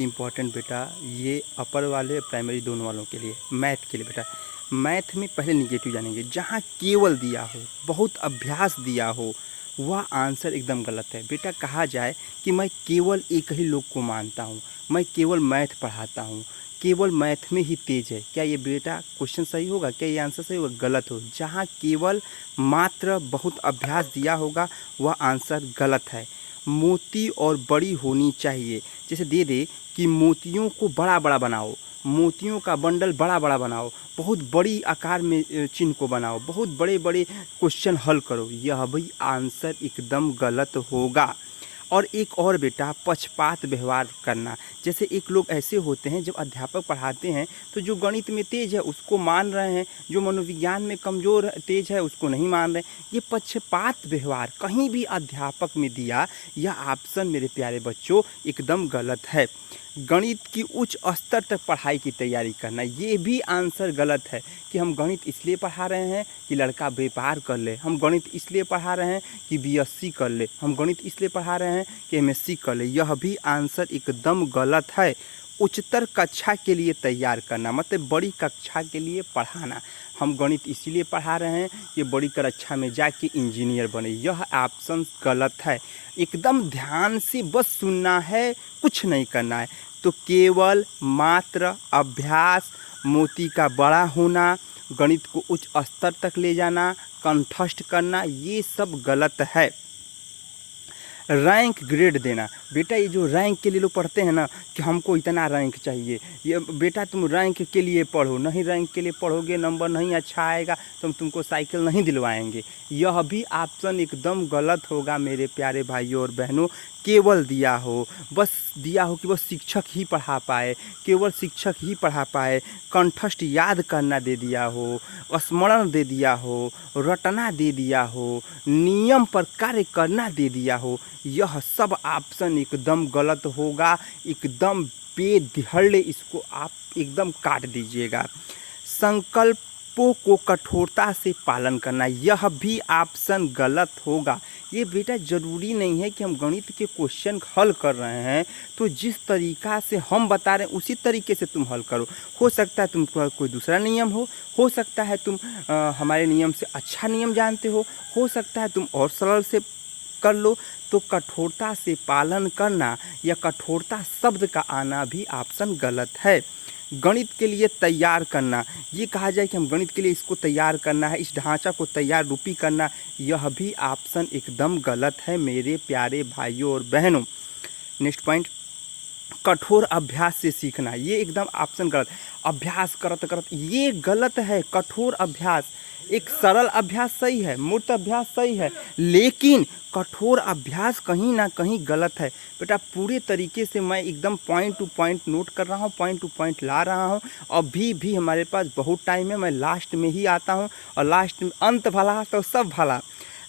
Important बेटा, ये अपर वाले प्राइमरी दोनों वालों के लिए, मैथ के लिए बेटा। मैथ में पहले निगेटिव जानेंगे। जहाँ केवल दिया हो, बहुत अभ्यास दिया हो, वह आंसर एकदम गलत है बेटा। कहा जाए कि मैं केवल एक ही लोग को मानता हूँ, मैं केवल मैथ पढ़ाता हूँ, केवल मैथ में ही तेज है, क्या ये बेटा क्वेश्चन सही होगा? क्या ये आंसर सही होगा? गलत हो। जहाँ केवल मात्र बहुत अभ्यास दिया होगा वह आंसर गलत है। मोती और बड़ी होनी चाहिए। जैसे दे दे कि मोतियों को बड़ा बड़ा बनाओ, मोतियों का बंडल बड़ा बड़ा बनाओ, बहुत बड़ी आकार में चिन्ह को बनाओ, बहुत बड़े बड़े क्वेश्चन हल करो, यह भी आंसर एकदम गलत होगा। और एक और बेटा, पक्षपात व्यवहार करना। जैसे एक लोग ऐसे होते हैं, जब अध्यापक पढ़ाते हैं तो जो गणित में तेज है उसको मान रहे हैं, जो मनोविज्ञान में कमज़ोर तेज है उसको नहीं मान रहे हैं। ये पक्षपात व्यवहार कहीं भी अध्यापक में दिया, यह ऑप्शन मेरे प्यारे बच्चों एकदम गलत है। गणित की उच्च स्तर तक पढ़ाई की तैयारी करना, ये भी आंसर गलत है कि हम गणित इसलिए पढ़ा रहे हैं कि लड़का व्यापार कर ले, हम गणित इसलिए पढ़ा रहे हैं कि बीएससी कर ले, हम गणित इसलिए पढ़ा रहे हैं कि एमएससी कर ले, यह भी आंसर एकदम गलत है। उच्चतर कक्षा के लिए तैयार करना मतलब बड़ी कक्षा के लिए पढ़ाना, हम गणित इसीलिए पढ़ा रहे हैं कि बड़ी कक्षा में जाके इंजीनियर बने, यह ऑप्शन गलत है। एकदम ध्यान से बस सुनना है, कुछ नहीं करना है। तो केवल मात्र अभ्यास, मोती का बड़ा होना, गणित को उच्च स्तर तक ले जाना, कंठस्थ करना, ये सब गलत है। रैंक ग्रेड देना बेटा, ये जो रैंक के लिए लोग पढ़ते हैं ना कि हमको इतना रैंक चाहिए, ये बेटा तुम रैंक के लिए पढ़ो, नहीं रैंक के लिए पढ़ोगे नंबर नहीं अच्छा आएगा तो हम तुमको साइकिल नहीं दिलवाएंगे, यह भी ऑप्शन एकदम गलत होगा मेरे प्यारे भाइयों और बहनों। केवल दिया हो, बस दिया हो कि बस शिक्षक ही पढ़ा पाए, केवल शिक्षक ही पढ़ा पाए, कंठस्थ याद करना दे दिया हो, स्मरण दे दिया हो, रटना दे दिया हो, नियम पर कार्य करना दे दिया हो, यह सब ऑप्शन एकदम गलत होगा। एकदम बेधड़े इसको आप एकदम काट दीजिएगा। संकल्पों को कठोरता से पालन करना, यह भी ऑप्शन गलत होगा। ये बेटा ज़रूरी नहीं है कि हम गणित के क्वेश्चन हल कर रहे हैं तो जिस तरीक़ा से हम बता रहे हैं उसी तरीके से तुम हल करो। हो सकता है तुमको कोई दूसरा नियम हो सकता है तुम हमारे नियम से अच्छा नियम जानते हो सकता है तुम और सरल से कर लो। तो कठोरता से पालन करना या कठोरता शब्द का आना भी ऑप्शन गलत है। गणित के लिए तैयार करना, ये कहा जाए कि हम गणित के लिए इसको तैयार करना है, इस ढांचा को तैयार रूपी करना, यह भी ऑप्शन एकदम गलत है मेरे प्यारे भाइयों और बहनों। नेक्स्ट पॉइंट, कठोर अभ्यास से सीखना, ये एकदम ऑप्शन गलत। अभ्यास करत करत ये गलत है। कठोर अभ्यास, एक सरल अभ्यास सही है, मूर्त अभ्यास सही है, लेकिन कठोर अभ्यास कहीं ना कहीं गलत है। बेटा पूरे तरीके से मैं एकदम पॉइंट टू पॉइंट नोट कर रहा हूँ, पॉइंट टू पॉइंट ला रहा हूँ। अभी भी हमारे पास बहुत टाइम है, मैं लास्ट में ही आता हूँ और लास्ट में अंत भला तो सब भला।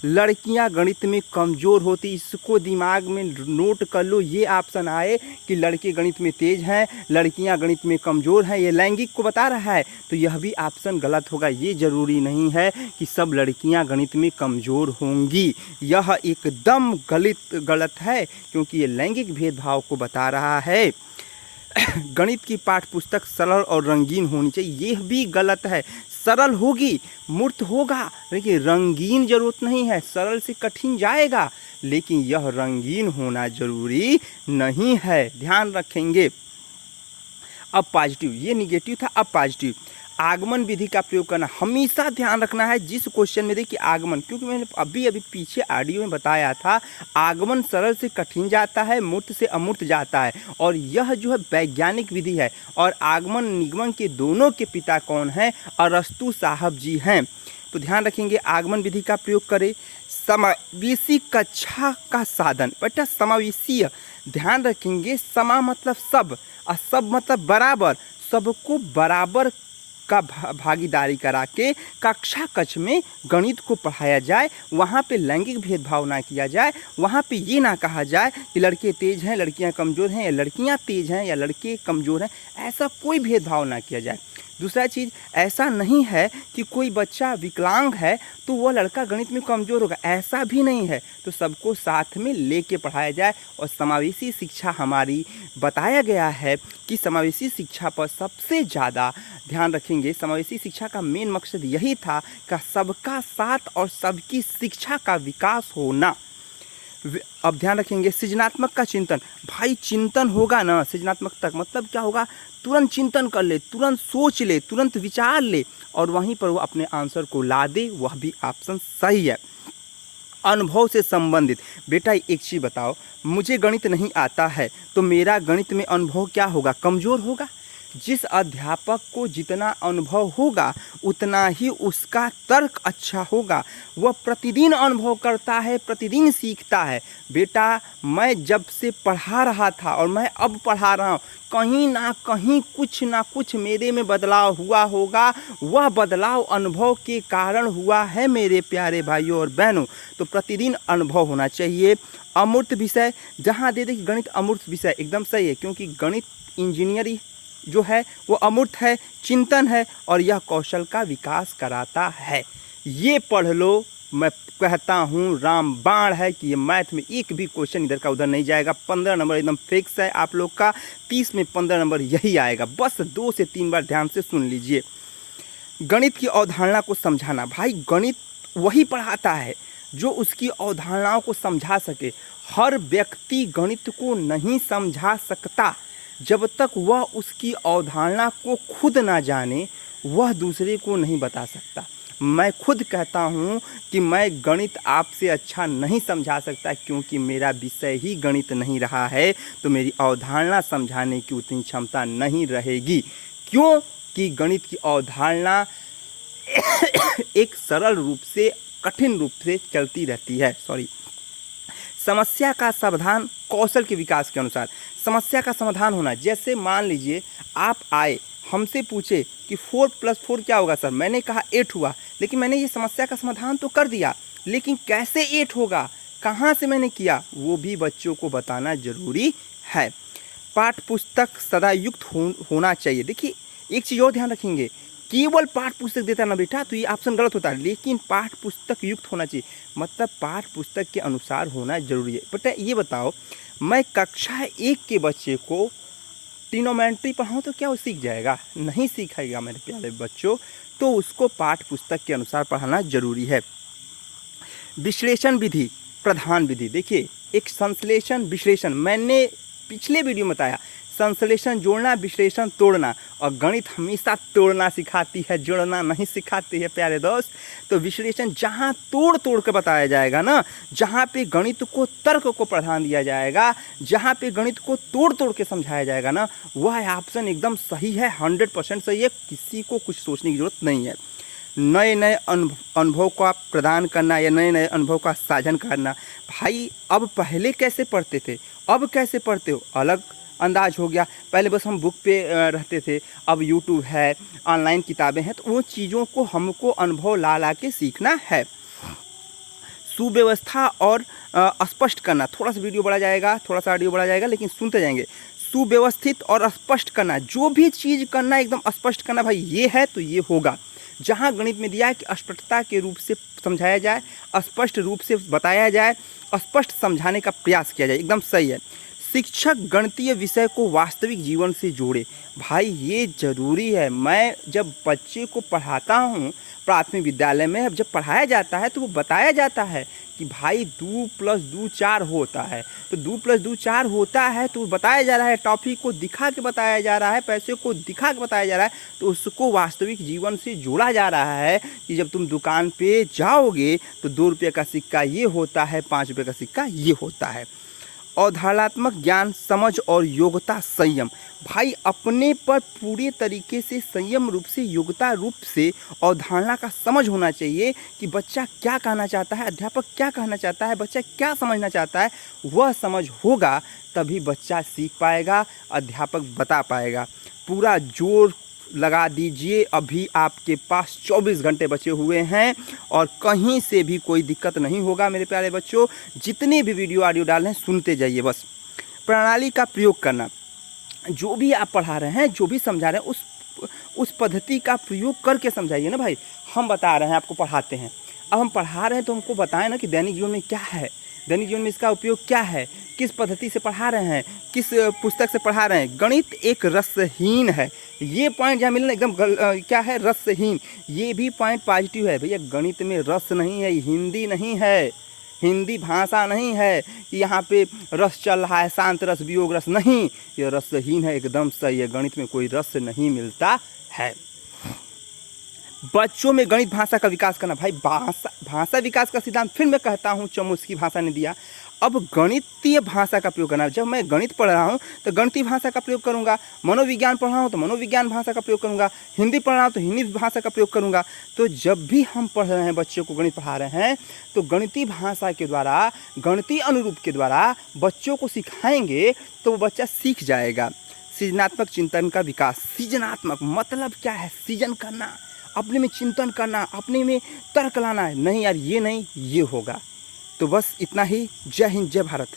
लड़कियां गणित में कमज़ोर होती, इसको दिमाग में नोट कर लो। ये ऑप्शन आए कि लड़के गणित में तेज हैं, लड़कियां गणित में कमज़ोर हैं, ये लैंगिक को बता रहा है तो यह भी ऑप्शन गलत होगा। ये ज़रूरी नहीं है कि सब लड़कियां गणित में कमज़ोर होंगी, यह एकदम गलत है क्योंकि ये लैंगिक भेदभाव को बता रहा है। गणित की पाठ्यपुस्तक सरल और रंगीन होनी चाहिए, यह भी गलत है। सरल होगी, मूर्त होगा, देखिए रंगीन जरूरत नहीं है, सरल से कठिन जाएगा, लेकिन यह रंगीन होना जरूरी नहीं है, ध्यान रखेंगे। अब पॉजिटिव, ये निगेटिव था, अब पॉजिटिव। आगमन विधि का प्रयोग करना, हमेशा ध्यान रखना है जिस क्वेश्चन में देखिए आगमन, क्योंकि मैंने अभी पीछे ऑडियो में बताया था आगमन सरल से कठिन जाता है, मूर्त से अमूर्त जाता है, और यह जो है वैज्ञानिक विधि है। और आगमन निगमन के दोनों के पिता कौन हैं? अरस्तु साहब जी हैं। तो ध्यान रखेंगे, आगमन विधि का प्रयोग करें। समावेशी कक्षा का साधन, बेटा समावेशीय, ध्यान रखेंगे, समा मतलब सब और सब मतलब बराबर, सबको बराबर का भागीदारी करा के कक्षा कक्ष में गणित को पढ़ाया जाए, वहाँ पे लैंगिक भेदभाव ना किया जाए, वहाँ पे ये ना कहा जाए कि लड़के तेज हैं लड़कियाँ कमज़ोर हैं, या लड़कियाँ तेज हैं या लड़के कमज़ोर हैं, ऐसा कोई भेदभाव ना किया जाए। दूसरा चीज़, ऐसा नहीं है कि कोई बच्चा विकलांग है तो वह लड़का गणित में कमज़ोर होगा, ऐसा भी नहीं है। तो सबको साथ में लेके पढ़ाया जाए। और समावेशी शिक्षा हमारी बताया गया है कि समावेशी शिक्षा पर सबसे ज़्यादा ध्यान रखेंगे। समावेशी शिक्षा का मेन मकसद यही था कि सबका साथ और सबकी शिक्षा का विकास होना। अब ध्यान रखेंगे सृजनात्मक का चिंतन। भाई चिंतन होगा ना, सृजनात्मक तक मतलब क्या होगा, तुरंत चिंतन कर ले, तुरंत सोच ले, तुरंत विचार ले और वहीं पर वो अपने आंसर को ला दे, वह भी ऑप्शन सही है। अनुभव से संबंधित, बेटा एक चीज़ बताओ, मुझे गणित नहीं आता है तो मेरा गणित में अनुभव क्या होगा, कमज़ोर होगा। जिस अध्यापक को जितना अनुभव होगा उतना ही उसका तर्क अच्छा होगा। वह प्रतिदिन अनुभव करता है, प्रतिदिन सीखता है। बेटा मैं जब से पढ़ा रहा था और मैं अब पढ़ा रहा हूँ, कहीं ना कहीं कुछ ना कुछ मेरे में बदलाव हुआ होगा। वह बदलाव अनुभव के कारण हुआ है मेरे प्यारे भाइयों और बहनों। तो प्रतिदिन अनुभव होना चाहिए। अमूर्त विषय, जहाँ दे दे कि गणित अमूर्त विषय, एकदम सही है, क्योंकि गणित इंजीनियरिंग जो है वो अमूर्त है, चिंतन है और यह कौशल का विकास कराता है। ये पढ़ लो, मैं कहता हूँ रामबाण है कि ये मैथ में एक भी क्वेश्चन इधर का उधर नहीं जाएगा। 15 नंबर एकदम फिक्स है आप लोग का, 30 में 15 नंबर यही आएगा। बस 2 से 3 बार ध्यान से सुन लीजिए। गणित की अवधारणा को समझाना, भाई गणित वही पढ़ाता है जो उसकी अवधारणाओं को समझा सके। हर व्यक्ति गणित को नहीं समझा सकता। जब तक वह उसकी अवधारणा को खुद ना जाने वह दूसरे को नहीं बता सकता। मैं खुद कहता हूँ कि मैं गणित आपसे अच्छा नहीं समझा सकता, क्योंकि मेरा विषय ही गणित नहीं रहा है, तो मेरी अवधारणा समझाने की उतनी क्षमता नहीं रहेगी। क्यों कि गणित की अवधारणा एक सरल रूप से कठिन रूप से चलती रहती है। समस्या का समाधान कौशल के विकास के अनुसार समस्या का समाधान होना। जैसे मान लीजिए आप आए, हमसे पूछे कि 4 + 4 क्या होगा सर, मैंने कहा 8 हुआ, लेकिन मैंने ये समस्या का समाधान तो कर दिया, लेकिन कैसे 8 होगा, कहाँ से मैंने किया, वो भी बच्चों को बताना जरूरी है। पाठ्य पुस्तक सदा युक्त होना चाहिए। देखिए एक चीज़ और ध्यान रखेंगे, केवल पाठ्य पुस्तक देता ना बेटा तो ये ऑप्शन गलत होता है, लेकिन पाठ्य पुस्तक युक्त होना चाहिए, मतलब पाठ्य पुस्तक के अनुसार होना जरूरी है। बेटा ये बताओ, मैं कक्षा 1 के बच्चे को ट्रिग्नोमेट्री पढ़ाऊँ तो क्या वो सीख जाएगा, नहीं सीखेगा मेरे प्यारे बच्चों। तो उसको पाठ्य पुस्तक के अनुसार पढ़ाना जरूरी है। विश्लेषण विधि प्रधान विधि, देखिए एक संश्लेषण विश्लेषण, मैंने पिछले वीडियो में बताया, संश्लेषण जोड़ना, विश्लेषण तोड़ना, और गणित हमेशा तोड़ना सिखाती है, जोड़ना नहीं सिखाती है प्यारे दोस्त। तो विश्लेषण जहाँ तोड़ तोड़ के बताया जाएगा ना, जहाँ पे गणित को तर्क को प्राधान्य दिया जाएगा, जहाँ पे गणित को तोड़ तोड़ के समझाया जाएगा ना, वह ऑप्शन एकदम सही है, 100% सही है, किसी को कुछ सोचने की जरूरत नहीं है। नए नए अनुभव का प्रदान करना या नए नए अनुभव का साझन करना। भाई अब पहले कैसे पढ़ते थे, अब कैसे पढ़ते हो, अलग अंदाज हो गया। पहले बस हम बुक पे रहते थे, अब यूट्यूब है, ऑनलाइन किताबें हैं, तो वो चीज़ों को हमको अनुभव ला ला के सीखना है। सुव्यवस्था और स्पष्ट करना, थोड़ा सा वीडियो बढ़ा जाएगा, थोड़ा सा ऑडियो बढ़ा जाएगा, लेकिन सुनते जाएंगे। सुव्यवस्थित और स्पष्ट करना, जो भी चीज़ करना एकदम स्पष्ट करना, भाई ये है तो ये होगा। जहाँ गणित में दिया है कि स्पष्टता के रूप से समझाया जाए, स्पष्ट रूप से बताया जाए, स्पष्ट समझाने का प्रयास किया जाए, एकदम सही है। शिक्षक गणितीय विषय को वास्तविक जीवन से जोड़े, भाई ये ज़रूरी है। मैं जब बच्चे को पढ़ाता हूँ प्राथमिक विद्यालय में, जब पढ़ाया जाता है तो वो बताया जाता है कि भाई 2 + 2 4 होता है, तो 2 + 2 4 होता है, तो बताया जा रहा है, टॉपिक को दिखा के बताया जा रहा है, पैसे को दिखा के बताया जा रहा है, तो उसको वास्तविक जीवन से जोड़ा जा रहा है कि जब तुम दुकान पे जाओगे तो 2 रुपये का सिक्का ये होता है, 5 रुपये का सिक्का ये होता है। अवधारणात्मक ज्ञान, समझ और योग्यता संयम, भाई अपने पर पूरे तरीके से संयम रूप से, योग्यता रूप से अवधारणा का समझ होना चाहिए कि बच्चा क्या कहना चाहता है, अध्यापक क्या कहना चाहता है, बच्चा क्या समझना चाहता है, वह समझ होगा तभी बच्चा सीख पाएगा, अध्यापक बता पाएगा। पूरा जोर लगा दीजिए, अभी आपके पास 24 घंटे बचे हुए हैं और कहीं से भी कोई दिक्कत नहीं होगा मेरे प्यारे बच्चों। जितने भी वीडियो ऑडियो डाल रहे हैं सुनते जाइए बस। प्रणाली का प्रयोग करना, जो भी आप पढ़ा रहे हैं, जो भी समझा रहे हैं, उस पद्धति का प्रयोग करके समझाइए ना भाई। हम बता रहे हैं, आपको पढ़ाते हैं, अब हम पढ़ा रहे हैं तो हमको बताएं ना कि दैनिक जीवन में क्या है, दैनिक जीवन में इसका उपयोग क्या है, किस पद्धति से पढ़ा रहे हैं, किस पुस्तक से पढ़ा रहे हैं। गणित एक रसहीन है, ये पॉइंट जहाँ मिलना एकदम क्या है, रसहीन। ये भी पॉइंट पॉजिटिव है भैया। गणित में रस नहीं है, हिंदी नहीं है, हिंदी भाषा नहीं है कि यहाँ पे रस चल रहा है, शांत रस वियोग रस नहीं, ये रसहीन है, एकदम सही है। गणित में कोई रस नहीं मिलता है। बच्चों में गणित भाषा का विकास करना, भाई भाषा विकास का सिद्धांत फिर मैं कहता हूँ चमुस्की भाषा ने दिया। अब गणितीय भाषा का प्रयोग करना, जब मैं गणित पढ़ रहा हूँ तो गणितीय भाषा का प्रयोग करूँगा, मनोविज्ञान पढ़ रहा हूँ तो मनोविज्ञान भाषा का प्रयोग करूँगा, हिंदी पढ़ रहा हूँ तो हिंदी भाषा का प्रयोग करूँगा। तो जब भी हम पढ़ रहे हैं, बच्चों को गणित पढ़ा रहे हैं, तो गणितीय भाषा के द्वारा, गणितीय अनुरूप के द्वारा बच्चों को सिखाएंगे तो वो बच्चा सीख जाएगा। सृजनात्मक चिंतन का विकास, सृजनात्मक मतलब क्या है, सृजन करना, अपने में चिंतन करना, अपने में तर्क लाना है। नहीं यार ये नहीं, ये होगा। तो बस इतना ही। जय हिंद, जय भारत।